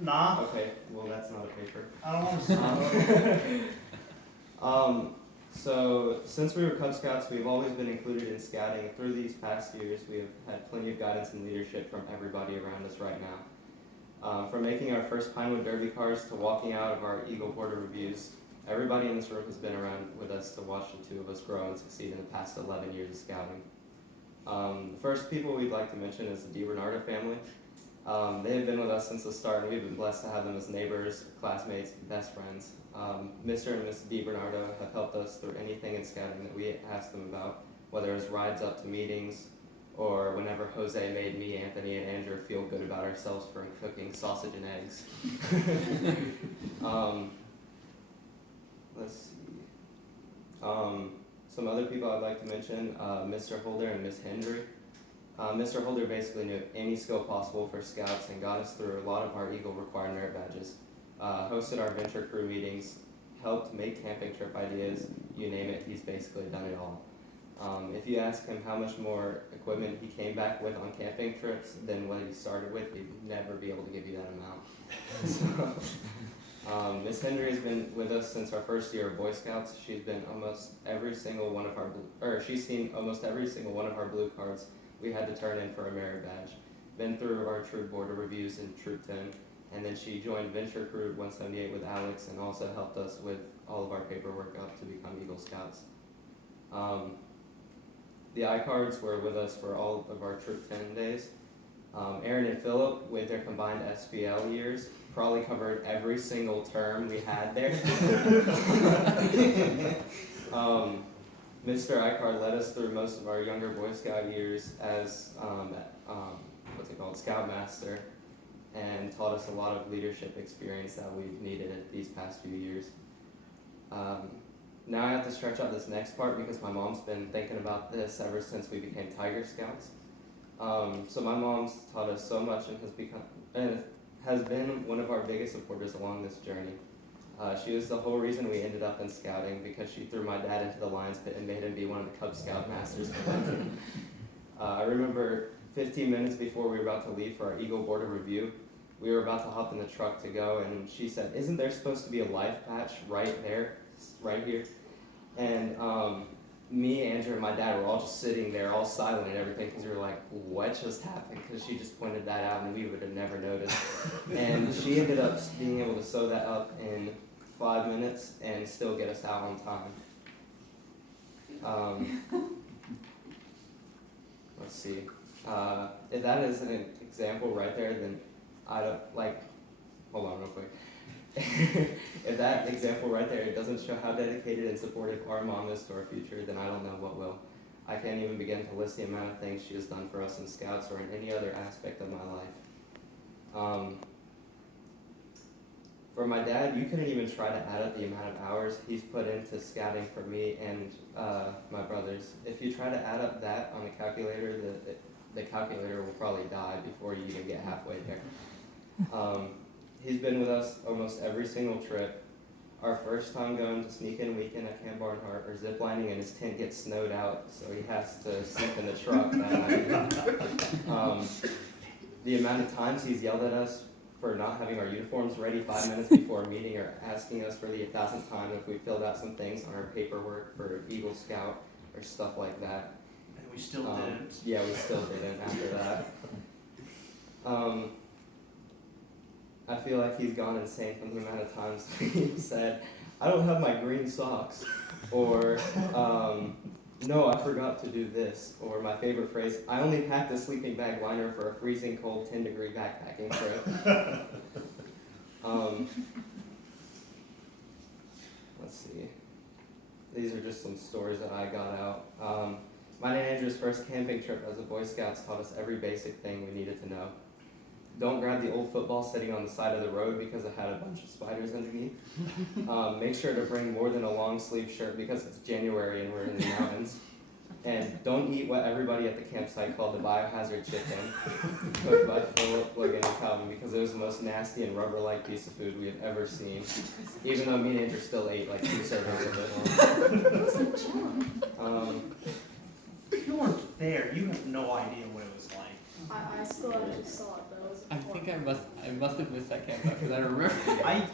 Nah, Okay, well that's not a paper. I don't want to see. So since we were Cub Scouts, we've always been included in scouting. Through these past years, we have had plenty of guidance and leadership from everybody around us right now. From making our first Pinewood Derby cars to walking out of our Eagle Border reviews, everybody in this room has been around with us to watch the two of us grow and succeed in the past 11 years of scouting. The first people we'd like to mention is the DiBernardo family. They have been with us since the start, and we've been blessed to have them as neighbors, classmates, best friends. Mr. and Mrs. DiBernardo have helped us through anything in scouting that we asked them about, whether it's rides up to meetings, or whenever Jose made me, Anthony, and Andrew feel good about ourselves for cooking sausage and eggs. Let's see. Some other people I'd like to mention, Mr. Holder and Miss Hendry. Mr. Holder basically knew any skill possible for scouts and got us through a lot of our Eagle required merit badges. Hosted our venture crew meetings, helped make camping trip ideas, you name it, he's basically done it all. If you ask him how much more equipment he came back with on camping trips than what he started with, he'd never be able to give you that amount. So, Miss Hendry has been with us since our first year of Boy Scouts. She's been almost every single one of our, she's seen almost every single one of our blue cards we had to turn in for a merit badge. Been through our troop border reviews in Troop 10, and then she joined Venture Crew 178 with Alex and also helped us with all of our paperwork up to become Eagle Scouts. The iCards were with us for all of our Troop 10 days. Aaron and Philip, with their combined SPL years, probably covered every single term we had there. Mr. iCard led us through most of our younger Boy Scout years as, Scoutmaster, and taught us a lot of leadership experience that we've needed these past few years. Now I have to stretch out this next part because my mom's been thinking about this ever since we became Tiger Scouts. So my mom's taught us so much and has been one of our biggest supporters along this journey. She was the whole reason we ended up in scouting because she threw my dad into the Lions pit and made him be one of the Cub Scout masters. I remember 15 minutes before we were about to leave for our Eagle Border review, we were about to hop in the truck to go, and she said, "Isn't there supposed to be a life patch right there, right here?" And me, Andrew, and my dad were all just sitting there, all silent and everything, because we were like, "What just happened?" Because she just pointed that out, and we would have never noticed. And she ended up being able to sew that up in 5 minutes and still get us out on time. Let's see. If that is an example right there, then I don't, hold on real quick. If that example right there doesn't show how dedicated and supportive our mom is to our future, then I don't know what will. I can't even begin to list the amount of things she has done for us in Scouts or in any other aspect of my life. For my dad, you couldn't even try to add up the amount of hours he's put into scouting for me and my brothers. If you try to add up that on a calculator, the calculator will probably die before you even get halfway there. He's been with us almost every single trip. Our first time going to sneak in weekend at Camp Barnhart or ziplining and his tent gets snowed out, so he has to sleep in the truck that night. The amount of times he's yelled at us for not having our uniforms ready 5 minutes before a meeting or asking us for the 1,000th time if we filled out some things on our paperwork for Eagle Scout or stuff like that. And we still didn't. Yeah, we still didn't after that. I feel like he's gone insane from the amount of times he said, "I don't have my green socks," or "No, I forgot to do this," or my favorite phrase, "I only packed a sleeping bag liner for a freezing cold 10-degree backpacking trip." Let's see. These are just some stories that I got out. Mine and Andrew's first camping trip as a Boy Scouts taught us every basic thing we needed to know. Don't grab the old football sitting on the side of the road because it had a bunch of spiders underneath. Make sure to bring more than a long sleeve shirt because it's January and we're in the mountains. And don't eat what everybody at the campsite called the biohazard chicken, cooked by Philip, Logan, and Calvin, because it was the most nasty and rubber-like piece of food we have ever seen. Even though me and Andrew still ate like 2 servings of it. You weren't there. You have no idea what it was like. I still actually saw it though. It was I think I must have missed that camp because I don't remember.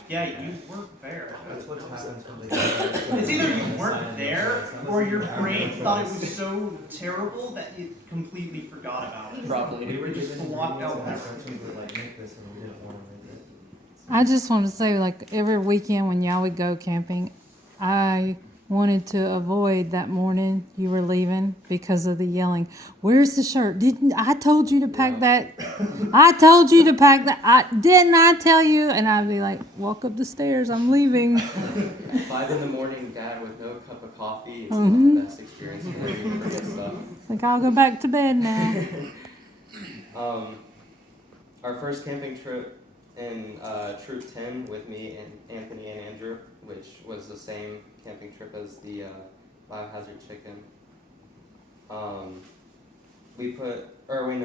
Yeah, you weren't there. That's what happens when It's either you weren't there or your brain thought it was so terrible that you completely forgot about it. Probably. We were just given blocked out instructions to like make this and we didn't want to make it. I just want to say, like, every weekend when y'all would go camping, I wanted to avoid that morning you were leaving because of the yelling. Where's the shirt? Didn't I told you to pack that? I told you to pack that. Didn't I tell you? And I'd be like, walk up the stairs. I'm leaving. 5 in the morning, dad with no cup of coffee is Mhm. not the best experience for me to forget stuff. Like, I'll go back to bed now. Our first camping trip in Troop 10 with me and Anthony and Andrew, which was the same camping trip as the biohazard chicken.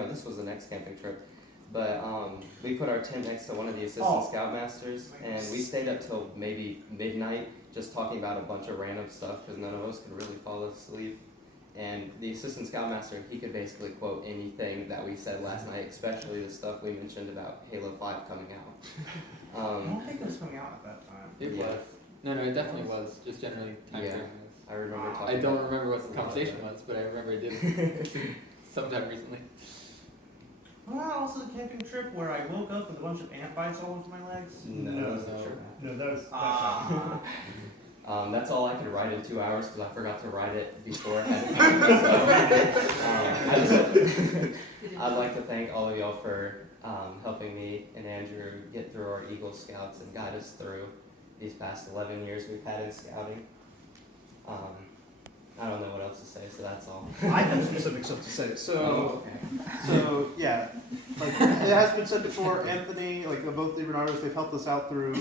This was the next camping trip, but we put our tent next to one of the assistant scoutmasters, and we stayed up till maybe midnight just talking about a bunch of random stuff because none of us could really fall asleep. And the assistant scoutmaster, he could basically quote anything that we said last night, especially the stuff we mentioned about Halo 5 coming out. I don't think it was coming out at that time. It Yeah. was. No, it definitely was. Just generally time Yeah. frame. I remember I talking don't about remember what the conversation was, but I remember it did sometime recently. Well, also the camping trip where I woke up with a bunch of ant bites all over my legs. No. No, that's Ah. That's all I could write in 2 hours because I forgot to write it before I had to I'd like to thank all of y'all for helping me and Andrew get through our Eagle Scouts and guide us through these past 11 years we've had in scouting. I don't know what else to say, so that's all. I have specific stuff to say. So, Okay. yeah, like it has been said before, Anthony, like both the Bernardos, they've helped us out through.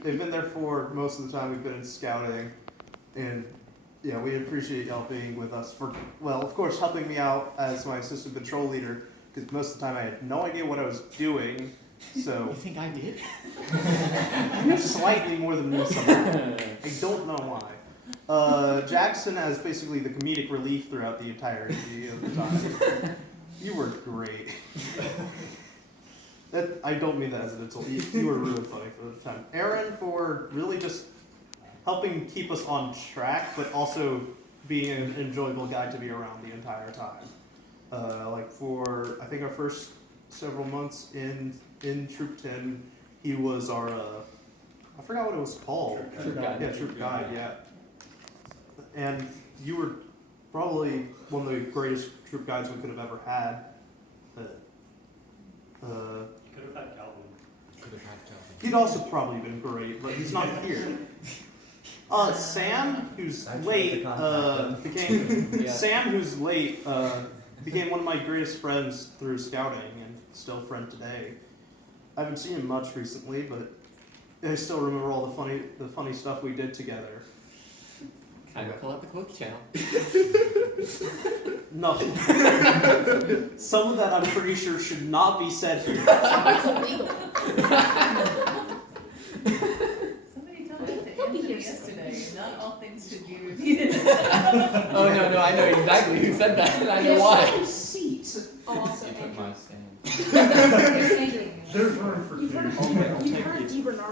They've been there for most of the time we've been in scouting, and yeah, we appreciate y'all being with us for. Well, of course, helping me out as my assistant patrol leader because most of the time I had no idea what I was doing. So You think I did? you're slightly more than me somehow. I don't know why. Jackson as basically the comedic relief throughout the entirety of the time. You were great. I don't mean that as an insult. You were really funny for the time. Aaron for really just helping keep us on track, but also being an enjoyable guy to be around the entire time. Like for I think our first several months in Troop 10, he was our I forgot what it was called. Troop guide. Yeah, Troop Guide. Yeah. And you were probably one of the greatest troop guides we could have ever had. Could have had Calvin. He'd also probably been great, but he's not here. Sam, who's late, became Yeah. Sam, who's late, became one of my greatest friends through scouting, and still a friend today. I haven't seen him much recently, but I still remember all the funny stuff we did together. Time to pull out the quotes channel. Nothing. Some of that I'm pretty sure should not be said here. It's illegal. Somebody told us to Anthony yesterday, not all things should be repeated. Oh no, I know exactly who said that, and I know why. Seat. Oh, also You took Andrew. my stand. You're saying There's room for You've heard two. of Di Bernardo.